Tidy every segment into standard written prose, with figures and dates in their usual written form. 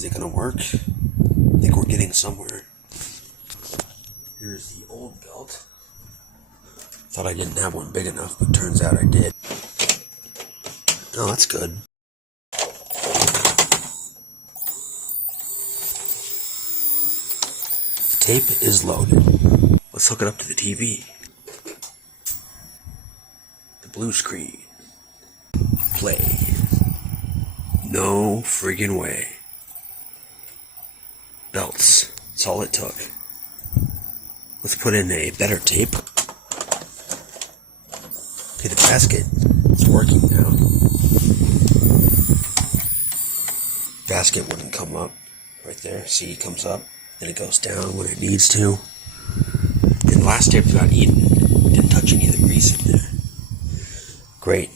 Is it gonna work? I think we're getting somewhere. Here's the old belt. Thought I didn't have one big enough, but turns out I did. Oh, that's good. The tape is loaded. Let's hook it up to the TV. The blue screen. Play. No friggin' way. Belts. That's all it took. Let's put in a better tape. Okay, the basket is working now. Basket wouldn't come up right there. See, it comes up, then it goes down when it needs to. And the last tape got eaten. Didn't touch any of the grease in there. Great.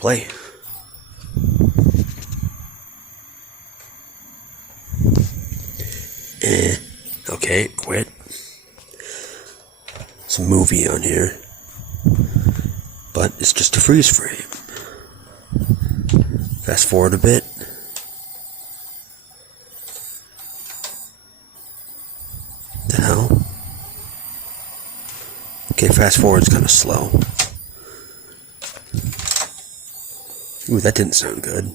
Play. Okay, quit. Some movie on here. But it's just a freeze frame. Fast forward a bit. The hell? Okay, fast forward's kind of slow. Ooh, that didn't sound good.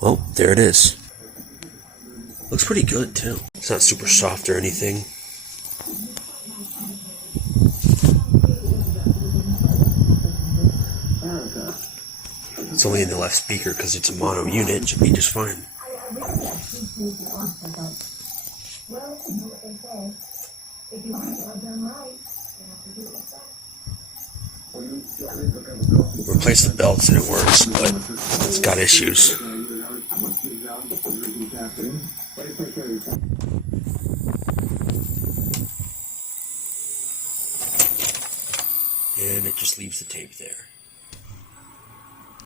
Well, there it is. Looks pretty good, too. It's not super soft or anything. It's only in the left speaker because it's a mono unit. It should be just fine. Replace the belts and it works, but it's got issues. And it just leaves the tape there.